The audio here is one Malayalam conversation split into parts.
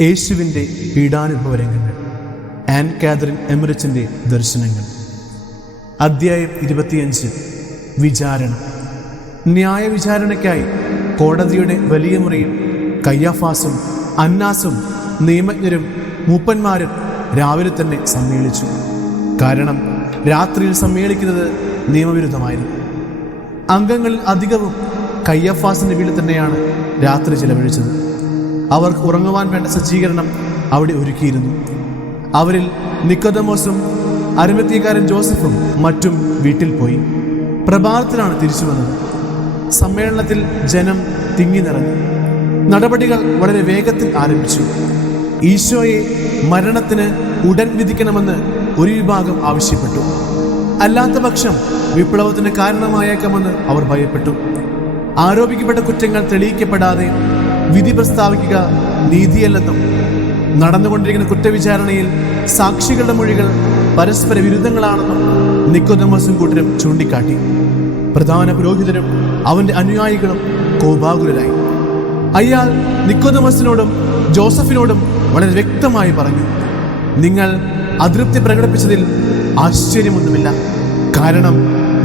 യേശുവിൻ്റെ പീഡാനുഭവരംഗങ്ങൾ. ആൻ കാതറിൻ എമറിച്ചിൻ്റെ ദർശനങ്ങൾ. അധ്യായം 25. വിചാരണ. ന്യായവിചാരണയ്ക്കായി കോടതിയുടെ വലിയ മുറിയിൽ കയ്യാഫാസും അന്നാസും നിയമജ്ഞരും മൂപ്പന്മാരും രാവിലെ തന്നെ സമ്മേളിച്ചു. കാരണം രാത്രിയിൽ സമ്മേളിക്കുന്നത് നിയമവിരുദ്ധമായിരുന്നു. അംഗങ്ങളിൽ അധികവും കയ്യാഫാസിൻ്റെ വീട്ടിൽ തന്നെയാണ് രാത്രി ചിലവഴിച്ചത്. അവർക്ക് ഉറങ്ങുവാൻ വേണ്ട സജ്ജീകരണം അവിടെ ഒരുക്കിയിരുന്നു. അവരിൽ നിക്കോദെമോസും അരിമത്ഥ്യക്കാരൻ ജോസഫും മറ്റും വീട്ടിൽ പോയി. പ്രഭാതത്തിലാണ് തിരിച്ചു വന്നത്. സമ്മേളനത്തിൽ ജനം തിങ്ങി നിറഞ്ഞു. നടപടികൾ വളരെ വേഗത്തിൽ ആരംഭിച്ചു. ഈശോയെ മരണത്തിന് ഉടൻ വിധിക്കണമെന്ന് ഒരു വിഭാഗം ആവശ്യപ്പെട്ടു. അല്ലാത്ത പക്ഷം വിപ്ലവത്തിന് കാരണമായേക്കാമെന്ന് അവർ ഭയപ്പെട്ടു. ആരോപിക്കപ്പെട്ട കുറ്റങ്ങൾ തെളിയിക്കപ്പെടാതെ വിധി പ്രസ്താവിക്കുക നീതിയല്ലെന്നും നടന്നുകൊണ്ടിരിക്കുന്ന കുറ്റവിചാരണയിൽ സാക്ഷികളുടെ മൊഴികൾ പരസ്പര വിരുദ്ധങ്ങളാണെന്നും നിക്കോദെമോസും കൂട്ടരും ചൂണ്ടിക്കാട്ടി. പ്രധാന പുരോഹിതരും അവന്റെ അനുയായികളും കോപാകുലരായി. അയാൾ നിക്കോദെമോസിനോടും ജോസഫിനോടും വളരെ വ്യക്തമായി പറഞ്ഞു, നിങ്ങൾ അതൃപ്തി പ്രകടിപ്പിച്ചതിൽ ആശ്ചര്യമൊന്നുമില്ല. കാരണം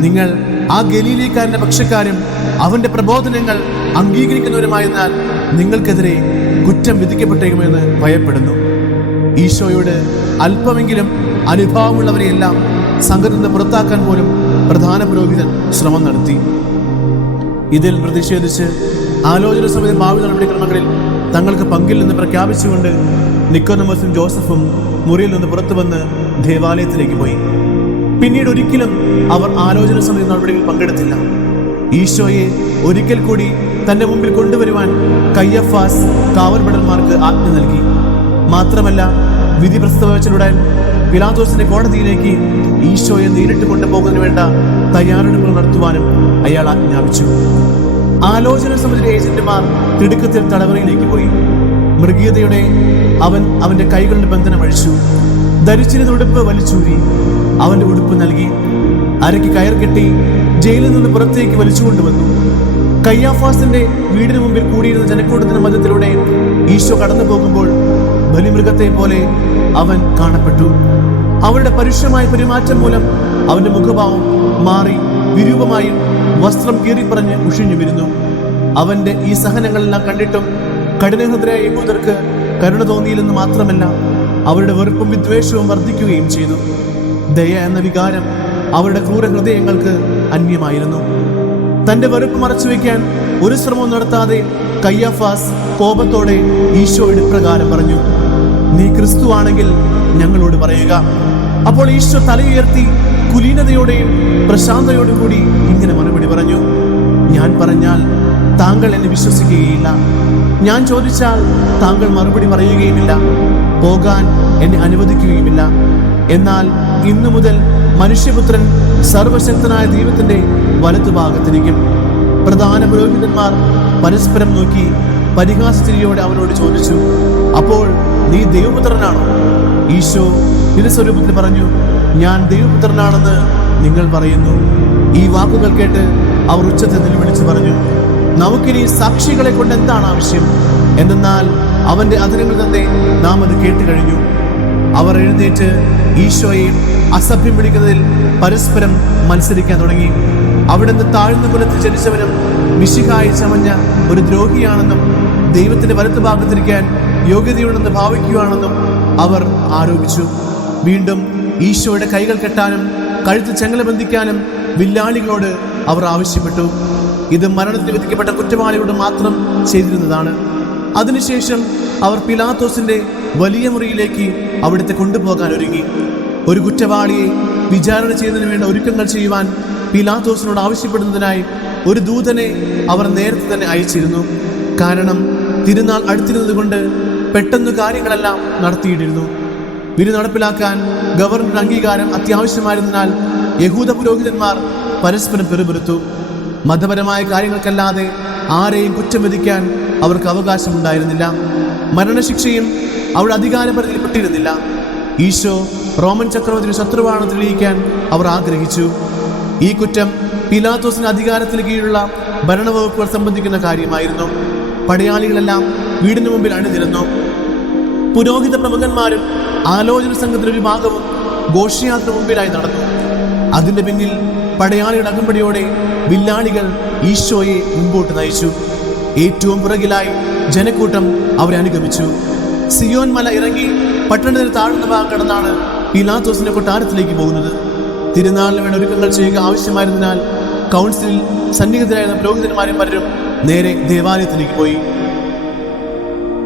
നിങ്ങൾ ആ ഗലീലക്കാരന്റെ പക്ഷക്കാരും അവന്റെ പ്രബോധനങ്ങൾ അംഗീകരിക്കുന്നവരുമായെന്നാൽ നിങ്ങൾക്കെതിരെ കുറ്റം വിധിക്കപ്പെട്ടേക്കുമെന്ന് ഭയപ്പെടുന്നു. ഈശോയോട് അല്പമെങ്കിലും അനുഭാവമുള്ളവരെയെല്ലാം സംഘത്തിൽ നിന്ന് പുറത്താക്കാൻ പോലും പ്രധാന പുരോഹിതൻ ശ്രമം നടത്തി. ഇതിൽ പ്രതിഷേധിച്ച് ആലോചന സമിതി ഭാവി നടപടിക്രമങ്ങളിൽ തങ്ങൾക്ക് പങ്കില്ലെന്ന് പ്രഖ്യാപിച്ചുകൊണ്ട് നിക്കോദെമോസും ജോസഫും മുറിയിൽ നിന്ന് പുറത്തു വന്ന് ദേവാലയത്തിലേക്ക് പോയി. പിന്നീട് ഒരിക്കലും അവർ ആലോചന സമിതി നടപടികളിൽ പങ്കെടുത്തില്ല. ഈശോയെ ഒരിക്കൽ കൂടി തന്റെ മുമ്പിൽ കൊണ്ടുവരുവാൻ കയ്യഫാസ് കാവൽഭടന്മാർക്ക് ആജ്ഞ നൽകി. മാത്രമല്ല, വിധി പ്രസ്താവിച്ചയുടൻ പിലാത്തോസിന്റെ കോടതിയിലേക്ക് ഈശോയെ നേരിട്ട് കൊണ്ടുപോകുന്നതിന് വേണ്ട തയ്യാറെടുപ്പുകൾ നടത്തുവാനും അയാൾ ആജ്ഞാപിച്ചു. ആലോചന സമിതിയുടെ ഏജന്റുമാർ തിടുക്കത്തിൽ തടവറയിലേക്ക് പോയി. മൃഗീയതയുടെ അവന്റെ കൈകളുടെ ബന്ധനം അഴിച്ചു. ധരിച്ചിരുന്ന ഉടുപ്പ് വലിച്ചൂരി അവന്റെ ഉടുപ്പ് നൽകി. അരയ്ക്ക് കയർ കെട്ടി ജയിലിൽ നിന്ന് പുറത്തേക്ക് വലിച്ചുകൊണ്ടുവന്നു. കയ്യാഫാസിന്റെ വീടിന് മുമ്പിൽ കൂടിയിരുന്ന ജനക്കൂട്ടത്തിന്റെ മധ്യത്തിലൂടെ ഈശോ കടന്നു പോകുമ്പോൾ ബലിമൃഗത്തെ പോലെ അവൻ കാണപ്പെട്ടു. അവരുടെ പരുഷമായ പെരുമാറ്റം മൂലം അവന്റെ മുഖഭാവം മാറി വിരൂപമായും വസ്ത്രം കീറിപ്പറഞ്ഞ് ഉഷിഞ്ഞു വരുന്നു. അവന്റെ ഈ സഹനങ്ങളെല്ലാം കണ്ടിട്ടും കഠിനഹൃദയരായ യഹൂദർക്ക് കരുണ തോന്നിയില്ലെന്ന് മാത്രമല്ല, അവരുടെ വെറുപ്പും വിദ്വേഷവും വർദ്ധിക്കുകയും ചെയ്തു. ദയ എന്ന വികാരം അവരുടെ ക്രൂരഹൃദയങ്ങൾക്ക് അന്യമായിരുന്നു. തന്റെ വെറുപ്പ് മറച്ചുവെക്കാൻ ഒരു ശ്രമവും നടത്താതെ കയ്യാഫാസ് കോപത്തോടെ ഈശോയുടെ പ്രകാരം പറഞ്ഞു, നീ ക്രിസ്തു ആണെങ്കിൽ ഞങ്ങളോട് പറയുക. അപ്പോൾ ഈശോ തലയുയർത്തി കുലീനതയോടെയും പ്രശാന്തയോടും കൂടി ഇങ്ങനെ മറുപടി പറഞ്ഞു, ഞാൻ പറഞ്ഞാൽ താങ്കൾ എന്നെ വിശ്വസിക്കുകയില്ല. ഞാൻ ചോദിച്ചാൽ താങ്കൾ മറുപടി പറയുകയുമില്ല. പോകാൻ എന്നെ അനുവദിക്കുകയുമില്ല. എന്നാൽ ഇന്നു മുതൽ മനുഷ്യപുത്രൻ സർവശക്തനായ ദൈവത്തിന്റെ വലത്തുഭാഗത്തിരിക്കും. പ്രധാന പുരോഹിതന്മാർ പരസ്പരം നോക്കി പരിഹാസചിരിയോടെ അവനോട് ചോദിച്ചു, അപ്പോൾ നീ ദൈവപുത്രനാണോ? ഈശോ തിരുസ്വരൂപത്തിൽ പറഞ്ഞു, ഞാൻ ദൈവപുത്രനാണെന്ന് നിങ്ങൾ പറയുന്നു. ഈ വാക്കുകൾ കേട്ട് അവർ ഉച്ചത്തിൽ നിലവിളിച്ചു പറഞ്ഞു, നമുക്കിനി സാക്ഷികളെ കൊണ്ട് എന്താണ് ആവശ്യം? എന്നാൽ അവന്റെ അധരങ്ങൾ തന്നെ നാം അത് കേട്ട് കഴിഞ്ഞു. അവർ എഴുന്നേറ്റ് ഈശോയെ അസഭ്യം വിളിക്കുന്നതിൽ പരസ്പരം മത്സരിക്കാൻ തുടങ്ങി. അവിടുന്ന് താഴ്ന്ന കുലത്തിൽ ജനിച്ചവനും മിശിഹായി ചമഞ്ഞ ഒരു ദ്രോഹിയാണെന്നും ദൈവത്തിന്റെ വലത്ത് ഭാഗത്തിരിക്കാൻ യോഗ്യതയുണ്ടെന്ന് ഭാവിക്കുകയാണെന്നും അവർ ആരോപിച്ചു. വീണ്ടും ഈശോയുടെ കൈകൾ കെട്ടാനും കഴുത്ത് ചെങ്ങല ബന്ധിക്കാനും വില്ലാളികളോട് അവർ ആവശ്യപ്പെട്ടു. ഇത് മരണത്തിന് വിധിക്കപ്പെട്ട കുറ്റവാളിയോട് മാത്രം ചെയ്തിരുന്നതാണ്. അതിനുശേഷം അവർ പിലാത്തോസിന്റെ വലിയ മുറിയിലേക്ക് അവിടുത്തെ കൊണ്ടുപോകാൻ ഒരുങ്ങി. ഒരു കുറ്റവാളിയെ വിചാരണ ചെയ്യുന്നതിന് വേണ്ട ഒരുക്കങ്ങൾ ചെയ്യുവാൻ പിലാത്തോസിനോട് ആവശ്യപ്പെടുന്നതിനായി ഒരു ദൂതനെ അവർ നേരത്തെ തന്നെ അയച്ചിരുന്നു. കാരണം തിരുനാൾ അടുത്തിരുന്നത് കൊണ്ട് പെട്ടെന്ന് കാര്യങ്ങളെല്ലാം നടത്തിയിട്ടിരുന്നു. വിധി നടപ്പിലാക്കാൻ ഗവർണറുടെ അംഗീകാരം അത്യാവശ്യമായിരുന്നതിനാൽ യഹൂദ പുരോഹിതന്മാർ പരസ്പരം പെറുപെറുത്തു. മതപരമായ കാര്യങ്ങൾക്കല്ലാതെ ആരെയും കുറ്റം വിധിക്കാൻ അവർക്ക് അവകാശമുണ്ടായിരുന്നില്ല. മരണശിക്ഷയും അവരുടെ അധികാരപരിധിയിൽപ്പെട്ടിരുന്നില്ല. ഈശോ റോമൻ ചക്രവർത്തിയുടെ ശത്രുവാണെന്ന് തെളിയിക്കാൻ അവർ ആഗ്രഹിച്ചു. ഈ കുറ്റം പിലാത്തോസിന്റെ അധികാരത്തിന് കീഴിലുള്ള ഭരണവകുപ്പുകൾ സംബന്ധിക്കുന്ന കാര്യമായിരുന്നു. പടയാളികളെല്ലാം വീടിന് മുമ്പിൽ അണിനിരന്നു. പുരോഹിത പ്രമുഖന്മാരും ആലോചന സംഘത്തിലെ ഒരു ഭാഗവും ഘോഷയാത്ര മുമ്പിലായി നടന്നു. അതിന്റെ പിന്നിൽ പടയാളിയുടെ അകമ്പടിയോടെ വില്ലാളികൾ ഈശോയെ മുമ്പോട്ട് നയിച്ചു. ഏറ്റവും പുറകിലായി ജനക്കൂട്ടം അവരെ അനുഗമിച്ചു. സിയോൻ മല ഇറങ്ങി പട്ടണത്തിന് താഴ്ന്ന ഭാഗം കടന്നാണ് പീലാത്തോസിന്റെ കൊട്ടാരത്തിലേക്ക് പോകുന്നത്. തിരുനാളിന് വേണ്ട ഒരുക്കങ്ങൾ ചെയ്യുക ആവശ്യമായിരുന്നതിനാൽ കൗൺസിലിൽ സന്നിഹിതരായിരുന്ന പുരോഹിതന്മാരും പലരും നേരെ ദേവാലയത്തിലേക്ക് പോയി.